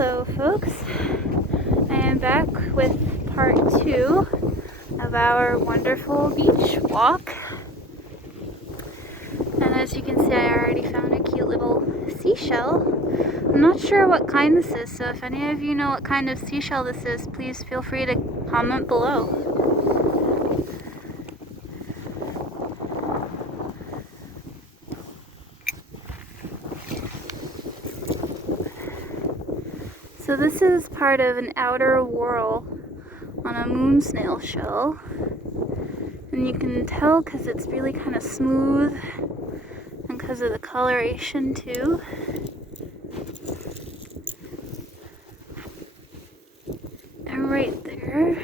Hello folks, I am back with part 2 of our wonderful beach walk, and as you can see I already found a cute little seashell. I'm not sure what kind this is, so if any of you know what kind of seashell this is, please feel free to comment below. So this is part of an outer whorl on a moon snail shell, and you can tell because it's really kind of smooth and because of the coloration too. And right there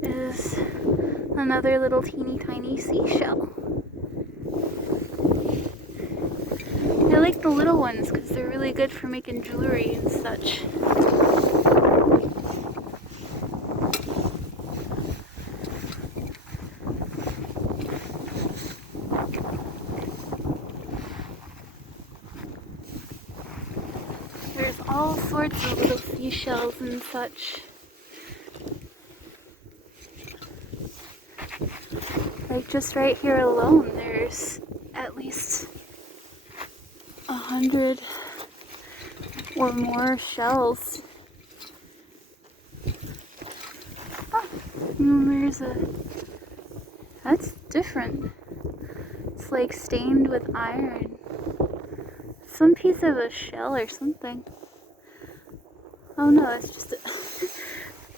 is another little teeny tiny seashell. I like the little ones because they're really good for making jewelry and such. There's all sorts of little seashells and such. Like just right here alone, there's at least 100 or more shells. Oh, and there's that's different. It's like stained with iron. Some piece of a shell or something. Oh no, it's just a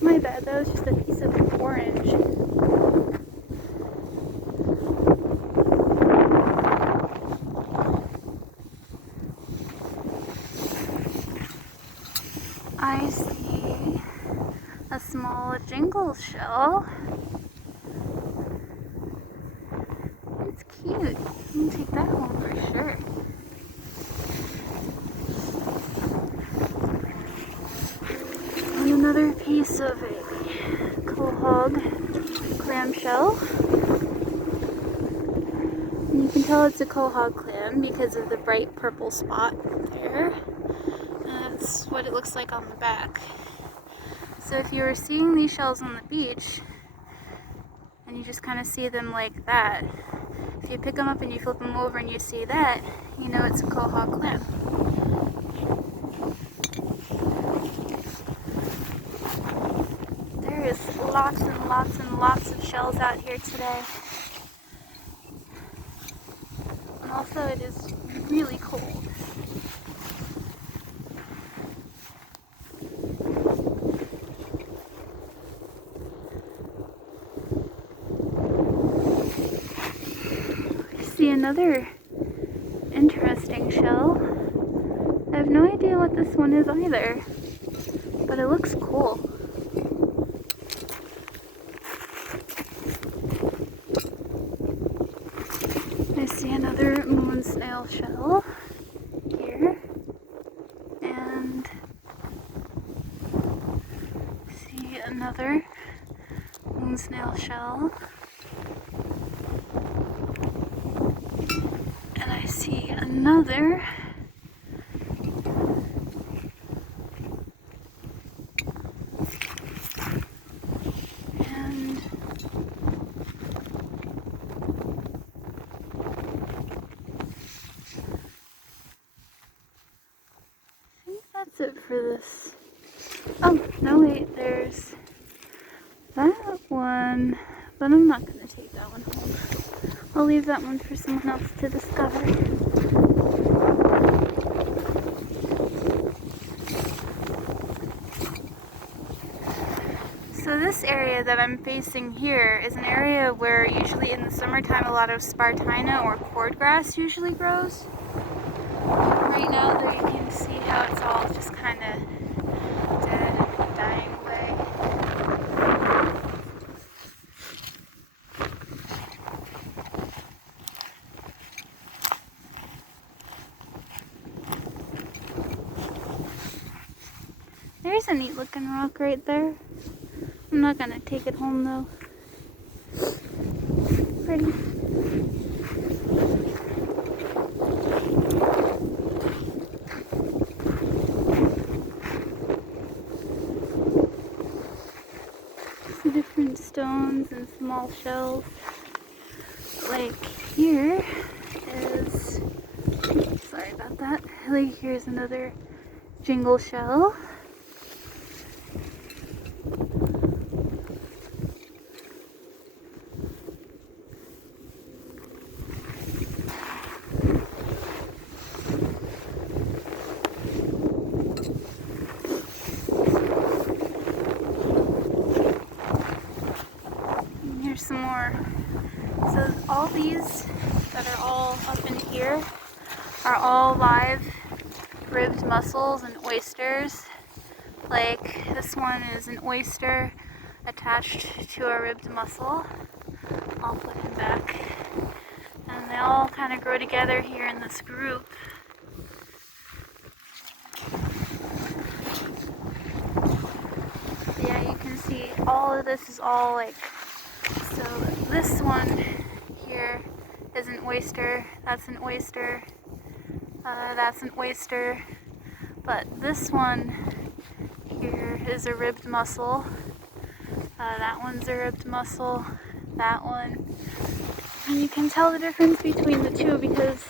my bad, that was just a piece of orange. I see a small jingle shell. It's cute. I'm gonna take that home for sure. And another piece of a quahog clamshell. And you can tell it's a quahog clam because of the bright purple spot there. That's what it looks like on the back. So if you were seeing these shells on the beach and you just kind of see them like that, if you pick them up and you flip them over and you see that, you know it's a quahog clam. There is lots and lots and lots of shells out here today. And also it is really cold. Another interesting shell. I have no idea what this one is either, but it looks cool. I see another moon snail shell here, and see another moon snail shell. I see another. And I think that's it for this. Oh, no wait, there's that one, but I'm not going to take that one home. I'll leave that one for someone else to discover. So this area that I'm facing here is an area where usually in the summertime a lot of spartina or cordgrass usually grows. Right now though you can see how it's all just kind of dead and dying away. There's a neat looking rock right there. I'm not gonna take it home though. Pretty. stones and small shells. Like here is, sorry about that, like here's another jingle shell. And here's some more. So all these that are all up in here are all live ribbed mussels and oysters. Like this one is an oyster attached to a ribbed mussel. I'll put him back. And they all kind of grow together here in this group. Yeah, you can see all of this is all like, so this one here is an oyster, that's an oyster, that's an oyster, but this one here is a ribbed mussel, that one's a ribbed mussel, that one, and you can tell the difference between the two because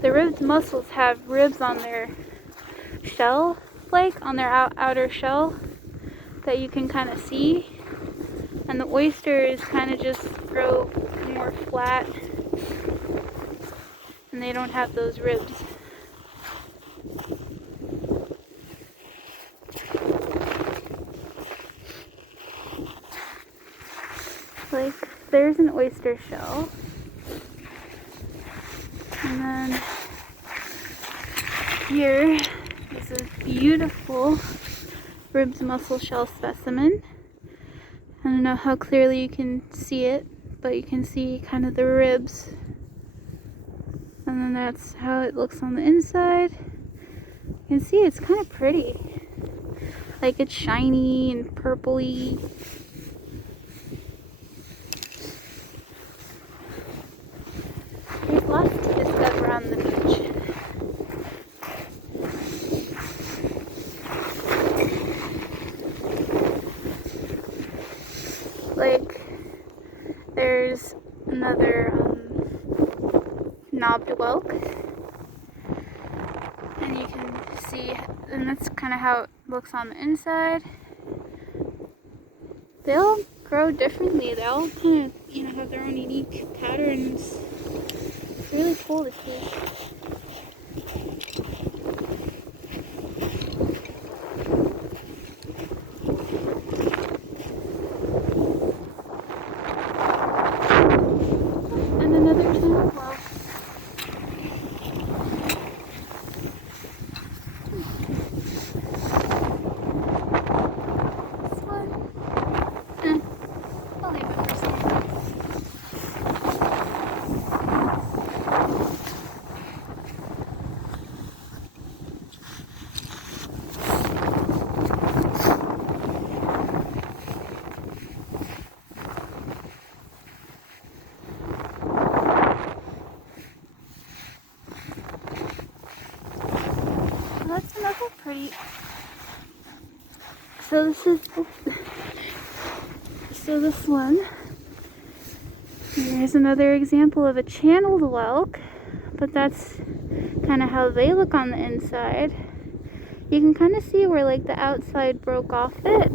the ribbed mussels have ribs on their shell, like on their outer shell, that you can kind of see, and the oysters kind of just grow more flat and they don't have those ribs. Like there's an oyster shell, and then here is a beautiful ribbed mussel shell specimen. I don't know how clearly you can see it, but you can see kind of the ribs. And then that's how it looks on the inside. You can see it's kind of pretty. Like it's shiny and purpley. There's lots to discover on the beach. Like, there's another knobbed whelk, and you can see, and that's kind of how it looks on the inside. They all grow differently. They all kind of, have their own unique patterns. It's really cool to see. And another knobbed whelk. This one. I'll leave it for someone else. Well, that's another pretty. So this one. Here's another example of a channeled whelk, but that's kind of how they look on the inside. You can kind of see where like the outside broke off it.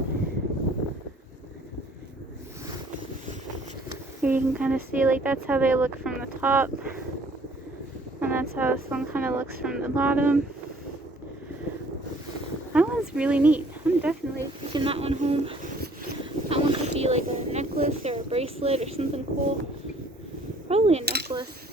Here you can kind of see like that's how they look from the top, and that's how this one kind of looks from the bottom. That one's really neat. I'm definitely taking that one home. That one could be like a necklace or a bracelet or something cool. Probably a necklace.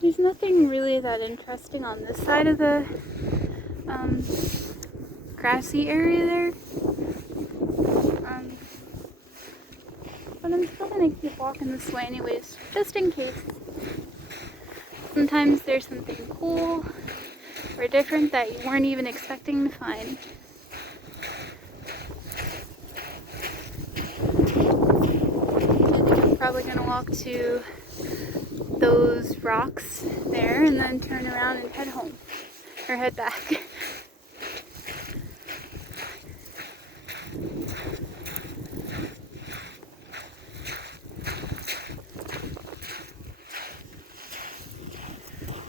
There's nothing really that interesting on this side of the grassy area there. But I'm still gonna keep walking this way anyways, just in case. Sometimes there's something cool, or different that you weren't even expecting to find. I think I'm probably going to walk to those rocks there and then turn around and head home, or head back.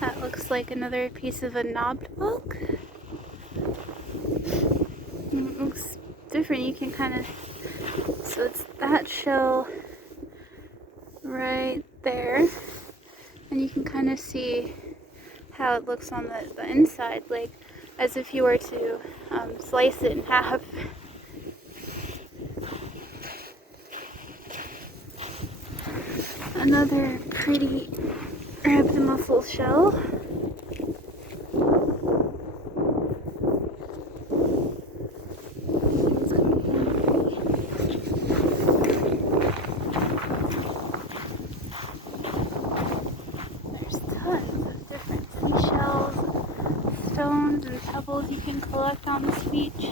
That looks like another piece of a knobbed oak. It looks different. You can kind of, so it's that shell right there, and you can kind of see how it looks on the inside, like as if you were to slice it in half. Another pretty ribbed mussel shell. There's tons of different seashells, stones, and pebbles you can collect on this beach.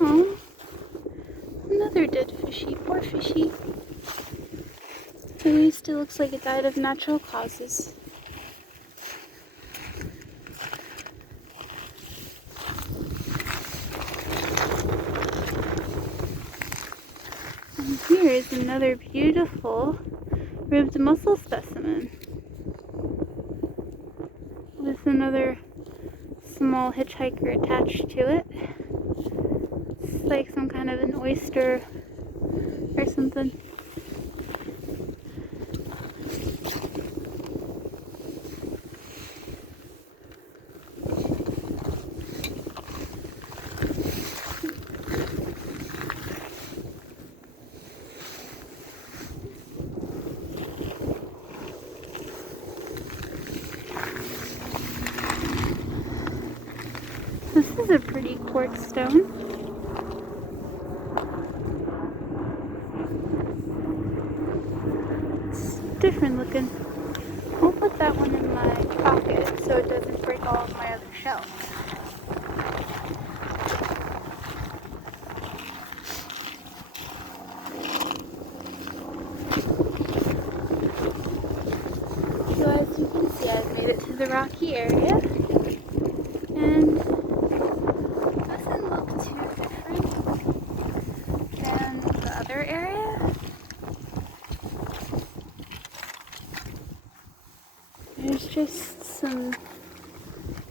Oh, another dead fishy. Poor fishy. At least it looks like it died of natural causes. And here is another beautiful ribbed mussel specimen with another small hitchhiker attached to it. It's like some kind of an oyster or something. This is a pretty quartz stone. It's different looking. I'll put that one in my pocket so it doesn't break all of my other shells. So as you can see, I've made it to the rocky area, and it doesn't look too different than the other area. There's just some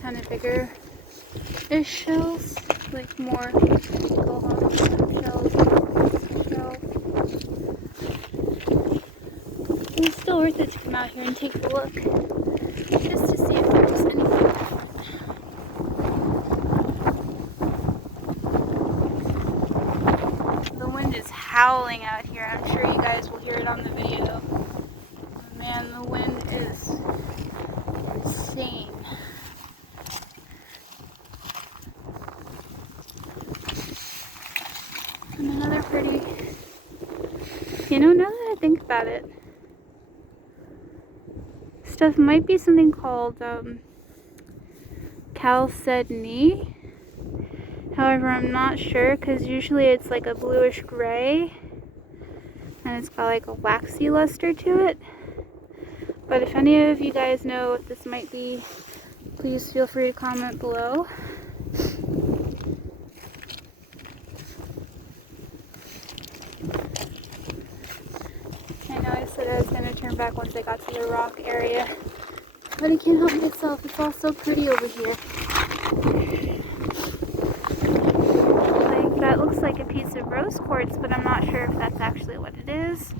kind of bigger-ish shells, like more shells. It's still worth it to come out here and take a look, just to see if there's anything different. The wind is howling out here. I'm sure you guys will hear it on the video. Man, the wind is insane. And another pretty, now that I think about it, stuff might be something called chalcedony. However, I'm not sure, because usually it's like a bluish gray and it's got like a waxy luster to it. But if any of you guys know what this might be, please feel free to comment below. I know I said I was going to turn back once I got to the rock area, but I can't help myself. It's all so pretty over here. Like, that looks like a piece of rose quartz, but I'm not sure if that's actually what it is,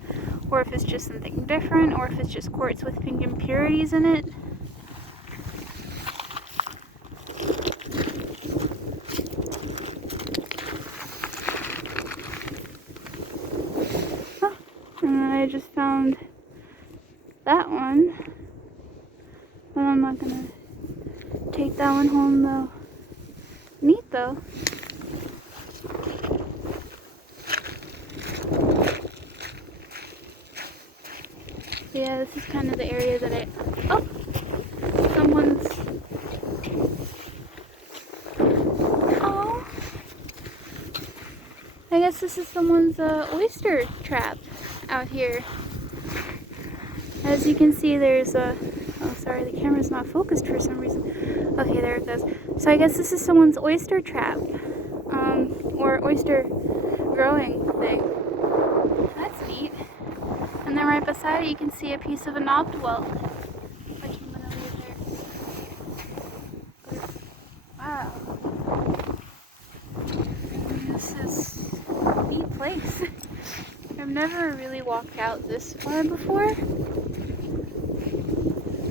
or if it's just something different, or if it's just quartz with pink impurities in it. Oh, and then I just found that one, but I'm not gonna take that one home though. Neat though. Yeah, this is kind of the area that oh, someone's, oh, I guess this is someone's oyster trap out here. As you can see, there's a, oh sorry, the camera's not focused for some reason. Okay, there it goes. So I guess this is someone's oyster trap, or oyster growing thing. That's neat. And then right beside it, you can see a piece of a knobbed welt, which I'm gonna leave there. Wow. This is a neat place. I've never really walked out this far before,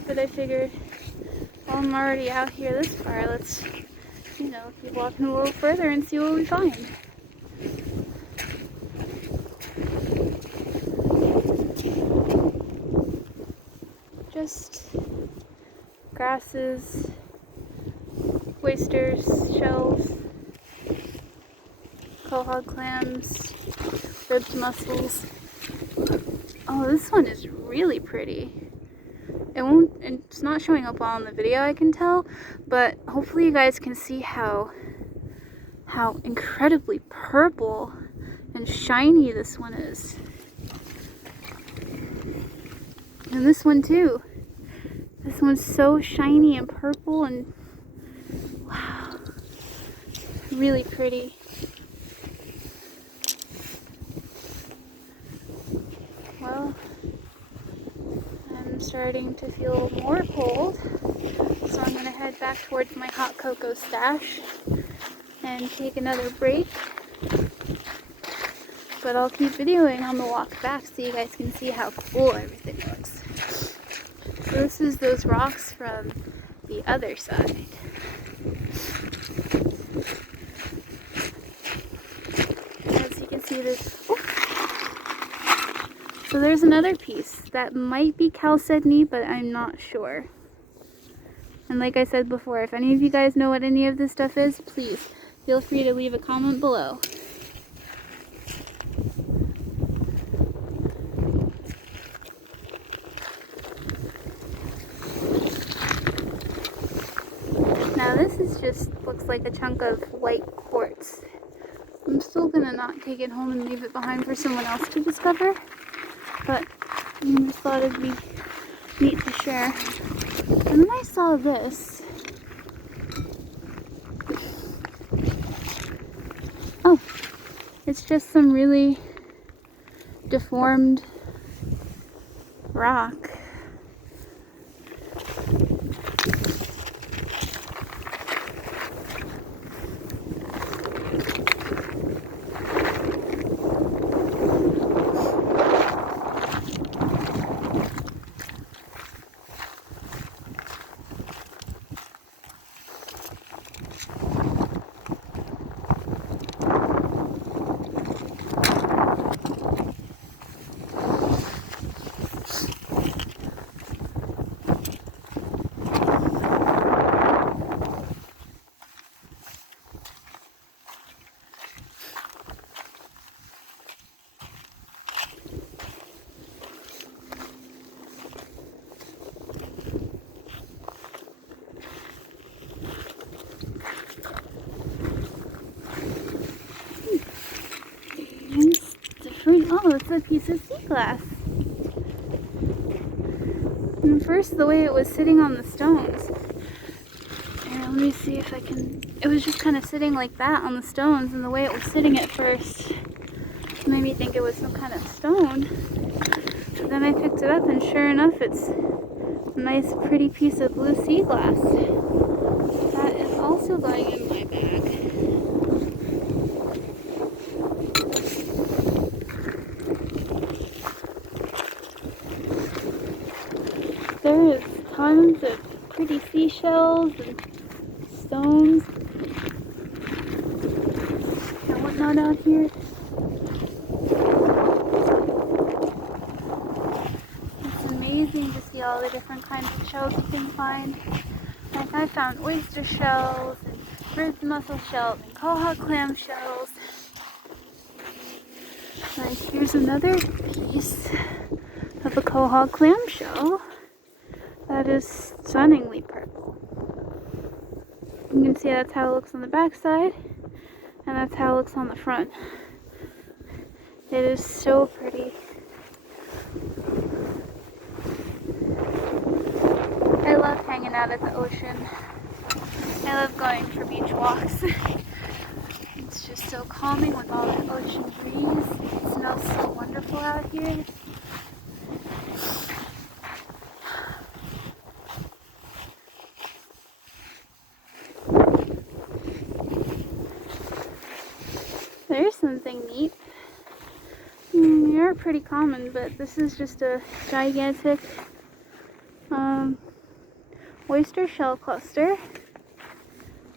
but I figured, well, I'm already out here this far, let's, you know, keep walking a little further and see what we find. Just grasses, oysters, shells, quahog clams, ribbed mussels. Oh, this one is really pretty. It's not showing up well on the video, I can tell, but hopefully you guys can see how incredibly purple and shiny this one is. And this one too. This one's so shiny and purple and wow, really pretty. Well, I'm starting to feel more cold, so I'm going to head back towards my hot cocoa stash and take another break. But I'll keep videoing on the walk back so you guys can see how cool everything looks. So this is those rocks from the other side. As you can see, there's, oh. So there's another piece that might be chalcedony, but I'm not sure. And like I said before, if any of you guys know what any of this stuff is, please feel free to leave a comment below. Now this is just looks like a chunk of white quartz. I'm still gonna not take it home and leave it behind for someone else to discover, but I just thought it'd be neat to share. And then I saw this. Oh, it's just some really deformed rock. Oh, it's a piece of sea glass. And first, the way it was sitting on the stones. Here, let me see if I can. It was just kind of sitting like that on the stones, and the way it was sitting at first made me think it was some kind of stone. But then I picked it up, and sure enough, it's a nice, pretty piece of blue sea glass. That is also going in my bag. tons of pretty seashells and stones and whatnot out here. It's amazing to see all the different kinds of shells you can find. Like I found oyster shells and ribbed mussel shells and quahog clam shells. Like here's another piece of a quahog clam shell that is stunningly purple. You can see that's how it looks on the back side, and that's how it looks on the front. It is so pretty. I love hanging out at the ocean. I love going for beach walks. It's just so calming with all that ocean breeze. It smells so wonderful out here. There's something neat. They are pretty common, but this is just a gigantic oyster shell cluster.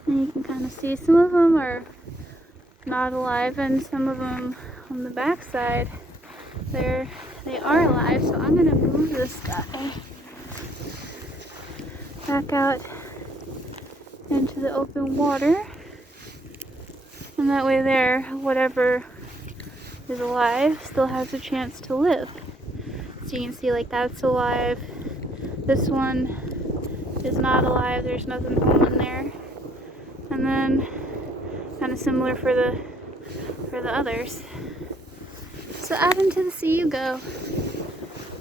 And you can kind of see some of them are not alive, and some of them on the back side, they are alive. So I'm going to move this guy back out into the open water. And that way there, whatever is alive still has a chance to live. So you can see like that's alive. This one is not alive. There's nothing on there. And then kind of similar for the others. So out into the sea you go.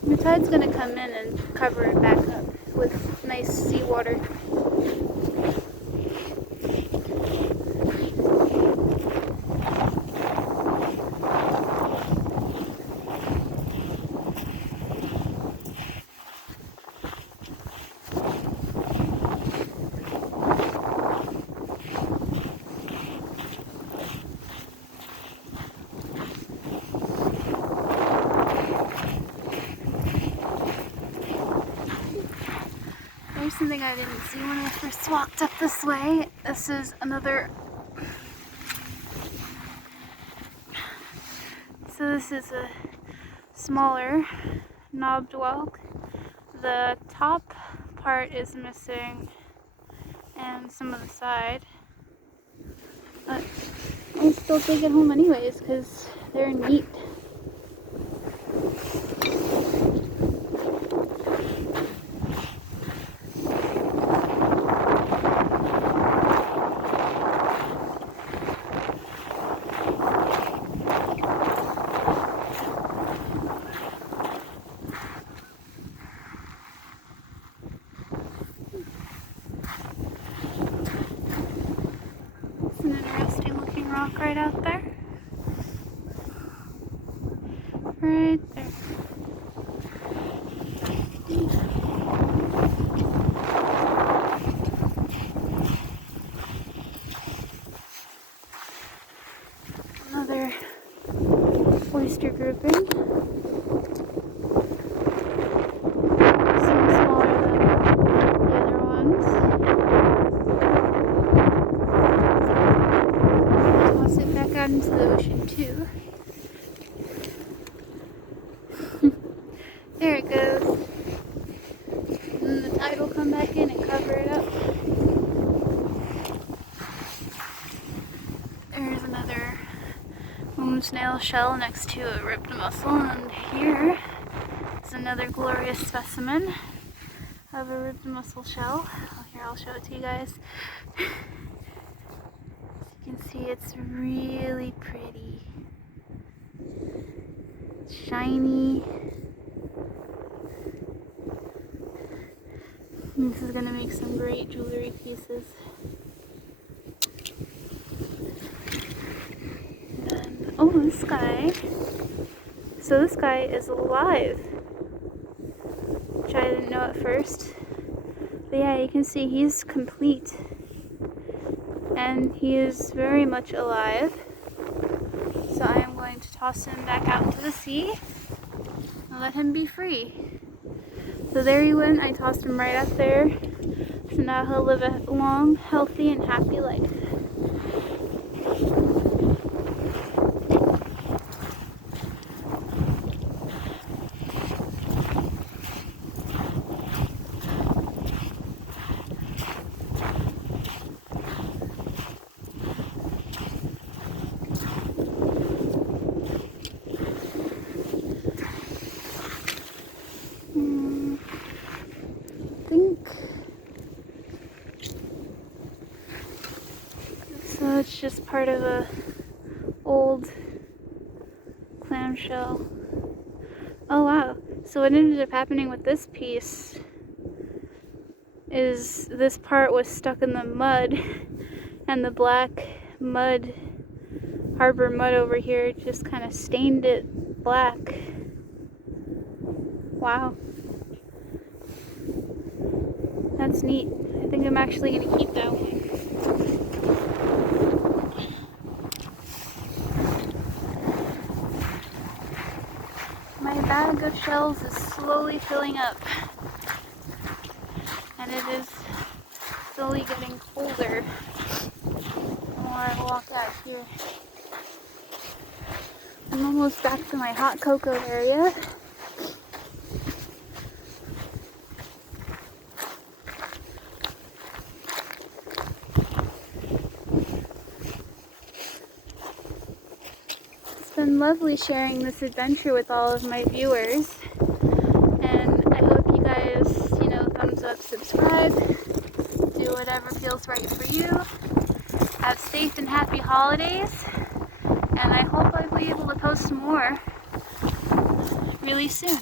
The tide's gonna come in and cover it back up with nice seawater. There's something I didn't see when I first walked up this way. This is another... So this is a smaller knobbed whelk. The top part is missing and some of the side. But I still take it home anyways because they're neat. An interesting looking rock right out there. Right there. Another oyster grouping. Some smaller than the other ones. Toss it back out into the ocean too. There it goes. And then the tide will come back in and cover it up. There's another moon snail shell next to a ribbed mussel, and here is another glorious specimen of a ribbed mussel shell. Here, I'll show it to you guys. As you can see, it's really pretty. It's shiny. This is going to make some great jewelry pieces. And, oh, this guy. So this guy is alive, which I didn't know at first. But yeah, you can see he's complete. And he is very much alive. So I am going to toss him back out into the sea and let him be free. So there he went. I tossed him right up there. So now he'll live a long, healthy, and happy life. So it's just part of a old clamshell. Oh wow, so what ended up happening with this piece is this part was stuck in the mud, and the black mud, harbor mud over here, just kind of stained it black. Wow. That's neat. I think I'm actually going to keep that one. My bag of shells is slowly filling up, and it is slowly getting colder the more I walk out here. I'm almost back to my hot cocoa area. It's been lovely sharing this adventure with all of my viewers, and I hope you guys, thumbs up, subscribe, do whatever feels right for you. Have safe and happy holidays, and I hope I'll be able to post more really soon.